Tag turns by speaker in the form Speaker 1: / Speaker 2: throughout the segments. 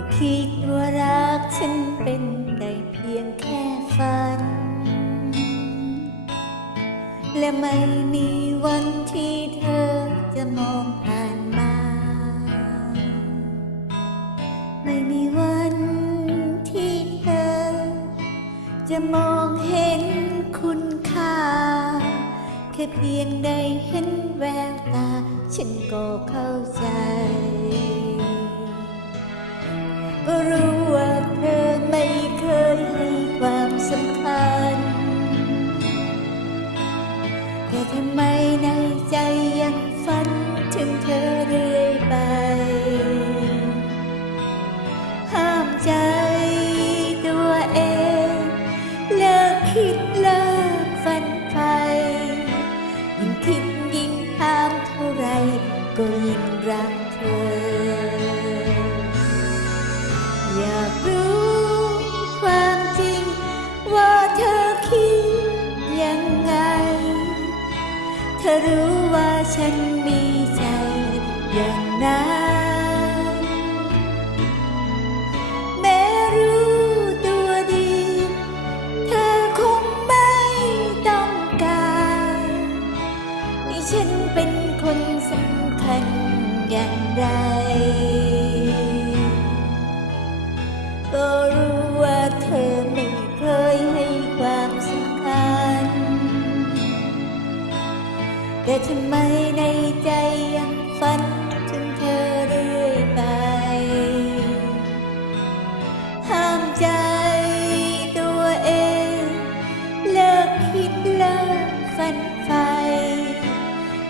Speaker 1: ก็คิดว่ารักฉันเป็นได้เพียงแค่ฝัน และไม่มีวันที่เธอจะมองผ่านมา ไม่มีวันที่เธอ จะมองเห็นคุณค่า แค่เพียงได้เห็นแววตา ฉันก็เข้าใจ ใจยังฝันถึงเธอเรื่อยไป ห้ามใจตัวเอง เลิกคิดเลิกฝันไปยิ่งคิดยิ่งห้ามเท่าไร ก็ยิ่งรักเธอ อยากรู้ความจริงว่าเธอคิดยังไง เธอรู้ ฉันมีใจอย่างนั้น แต่ทำไมในใจยังฝันถึงเธอเรื่อยไป ห้ามใจตัวเอง เลิกคิดเลิกฝันไฟ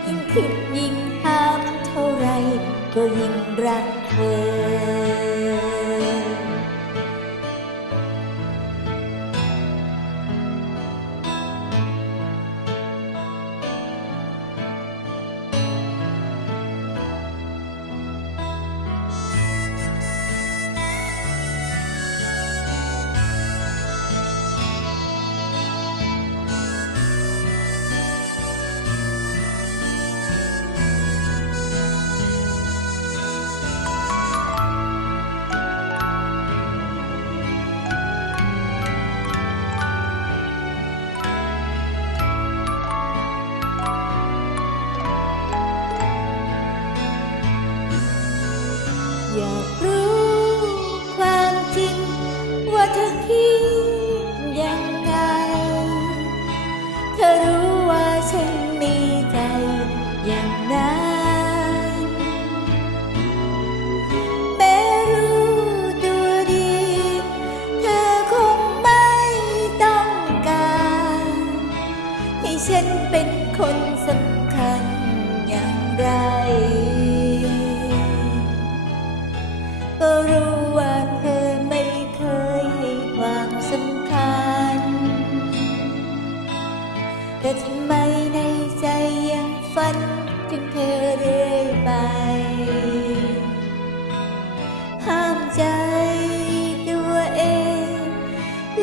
Speaker 1: ยิ่งคิดยิ่งห้ามเท่าไร ก็ยิ่งรักเธอ ว่ แต่ทำไมในใจยังฝันถึงเธอเรื่อยไป ห้ามใจตัวเอง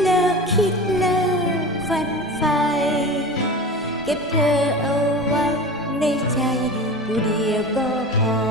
Speaker 1: เลิกคิดเลิกฝันไฟ เก็บเธอเอาไว้ในใจผู้เดียวก็พอ